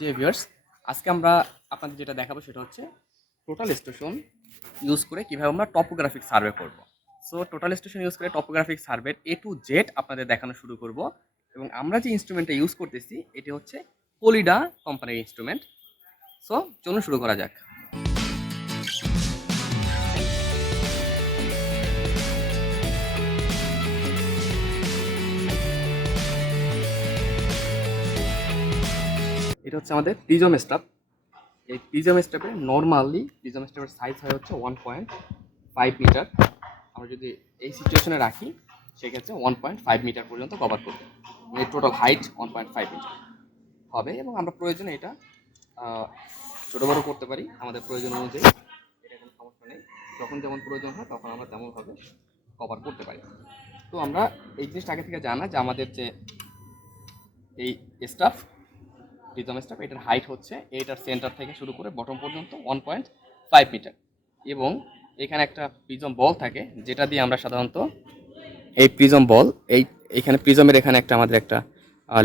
Dear viewers, আজকে আমরা আপনাদের যেটা দেখাবো সেটা হচ্ছে টোটাল স্টেশন ইউজ করে কীভাবে আমরা টপোগ্রাফিক সার্ভে করব। সো টোটাল স্টেশন ইউজ করে টপোগ্রাফিক সার্ভের A to Z আপনাদের দেখানো শুরু করব। এবং আমরা যে ইনস্ট্রুমেন্টটা ইউজ করতেছি এটি হচ্ছে Kolida কোম্পানির ইনস্ট্রুমেন্ট। সো চলুন শুরু করা যাক। এটা হচ্ছে আমাদের প্রিজম স্টাফ। এই প্রিজম স্টাফে নর্মালি প্রিজম স্টাফের সাইজ হয় হচ্ছে 1.5 মিটার। আমরা যদি এই সিচুয়েশনে রাখি সেক্ষেত্রে 1.5 মিটার পর্যন্ত কভার করবে। এর টোটাল হাইট 1.5 মিটার হবে এবং আমরা প্রয়োজনে এটা ছোটো বড়ো করতে পারি আমাদের প্রয়োজন অনুযায়ী। এটা কোনো সমস্যা নেই, যখন যেমন প্রয়োজন হয় তখন আমরা তেমনভাবে কভার করতে পারি। তো আমরা এই জিনিসটা আগে থেকে জানা যে আমাদের যে এই স্টাফ প্রিজম স্টাফ এটার হাইট হচ্ছে এইটার সেন্টার থেকে শুরু করে বটম পর্যন্ত 1.5 মিটার। এবং এখানে একটা প্রিজম বল থাকে যেটা দিয়ে আমরা সাধারণত এই প্রিজম বল এইখানে প্রিজমের এখানে একটা আমাদের একটা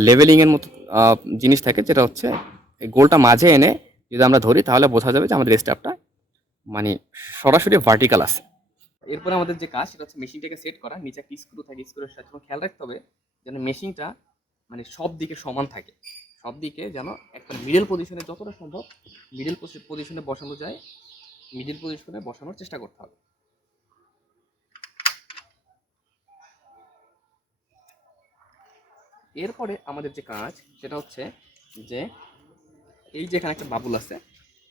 লেভেলিংয়ের মতো জিনিস থাকে, যেটা হচ্ছে এই গোলটা মাঝে এনে যদি আমরা ধরি তাহলে বোঝা যাবে যে আমাদের স্টাফটা মানে সরাসরি ভার্টিক্যাল আছে। এরপরে আমাদের যে কাজ সেটা হচ্ছে মেশিনটাকে সেট করা। নিচে একটা স্ক্রু থাকে, স্ক্রুর সাথে খেয়াল রাখতে হবে যেন মেশিনটা মানে সব দিকে সমান থাকে, সব দিকে যেন একটা মিডল পজিশনে যতটা সম্ভব মিডল পজিশনে বসানো যায়, মিডল পজিশনে বসানোর চেষ্টা করতে হবে। এরপরে আমাদের যে কাজ সেটা হচ্ছে যে এই যে এখানে একটা বাবুল আছে,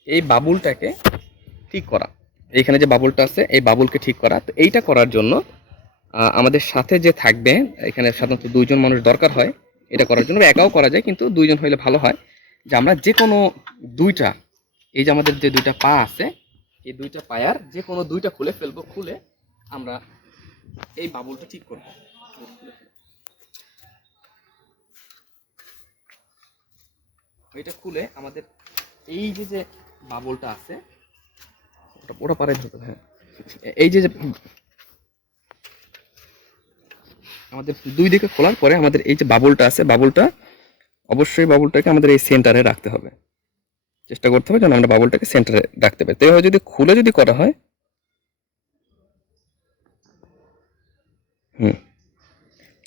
এই বাবুলটাকে ঠিক করা। এইখানে যে বাবুলটা আছে এই বাবুলকে ঠিক করা। তো এইটা করার জন্য আমাদের সাথে যে থাকবে, এখানে সাধারণত 2জন মানুষ দরকার হয় এটা করার জন্য। একাও করা যায় কিন্তু 2জন হইলে ভালো হয়। যে আমরা যে কোনো দুইটা, এই যে আমাদের যে দুইটা পা আছে এই দুইটা পায়ার যে কোনো দুইটা খুলে ফেলবো, খুলে আমরা এই বাবুলটা ঠিক করবো। এটা খুলে আমাদের এই যে যে বাবুলটা আছে ওটা পারে ধরতে হবে। হ্যাঁ, এই যে আমাদের দুই দিকে খোলার পরে আমাদের এই যে বাবুলটা আছে, বাবুলটা অবশ্যই বাবুলটাকে আমাদের এই সেন্টারে রাখতে হবে। চেষ্টা করতে হবে যেন আমরা বাবুলটাকে সেন্টারে রাখতে পারি। তো এভাবে যদি খুলে যদি করা হয়,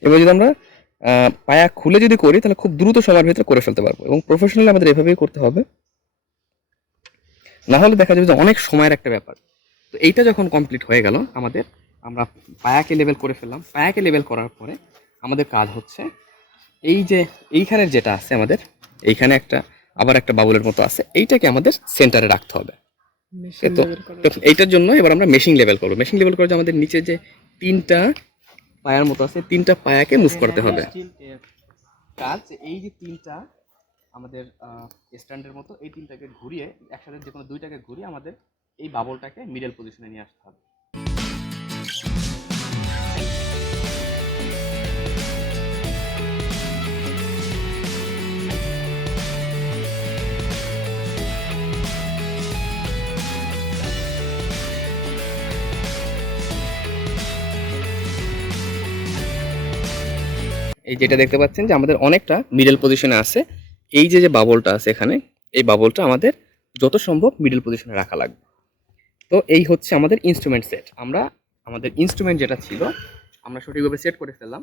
এবার যদি আমরা পায়া খুলে যদি করি তাহলে খুব দ্রুত সময়ের ভিতরে করে ফেলতে পারবো। এবং প্রফেশনালি আমাদের এভাবেই করতে হবে, না হলে দেখা যাবে যে অনেক সময়ের একটা ব্যাপার। তো এইটা যখন কমপ্লিট হয়ে গেল আমাদের, আমরা পায়াকে লেভেল করে ফেললাম। পায়াকে লেভেল করার পরে আমাদের কাজ হচ্ছে এই যে এইখানের যেটা আছে আমাদের এইখানে একটা আবার একটা বাবুলের মতো আছে, এইটাকে আমাদের সেন্টারে রাখতে হবে। তো এইটার জন্য এবার আমরা মেশিন লেভেল করবো। মেশিন লেভেল করে যে আমাদের নিচে যে 3টা পায়ার মতো আছে 3টা পায়াকে মুভ করতে হবে। কাজ এই যে 3টা আমাদের স্ট্যান্ডের মতো, এই 3টাকে ঘুরিয়ে একসাথে যে কোনো 2টাকে ঘুরিয়ে আমাদের এই বাবলটাকে মিডল পজিশনে নিয়ে আসতে হবে। এই যেটা দেখতে পাচ্ছেন যে আমাদের অনেকটা মিডল পজিশনে আছে। এই যে যে বাবলটা আছে এখানে, এই বাবলটা আমাদের যত সম্ভব মিডল পজিশনে রাখা লাগবে। তো এই হচ্ছে আমাদের ইনস্ট্রুমেন্ট সেট। আমরা আমাদের ইনস্ট্রুমেন্ট যেটা ছিল আমরা সঠিকভাবে সেট করে ফেললাম।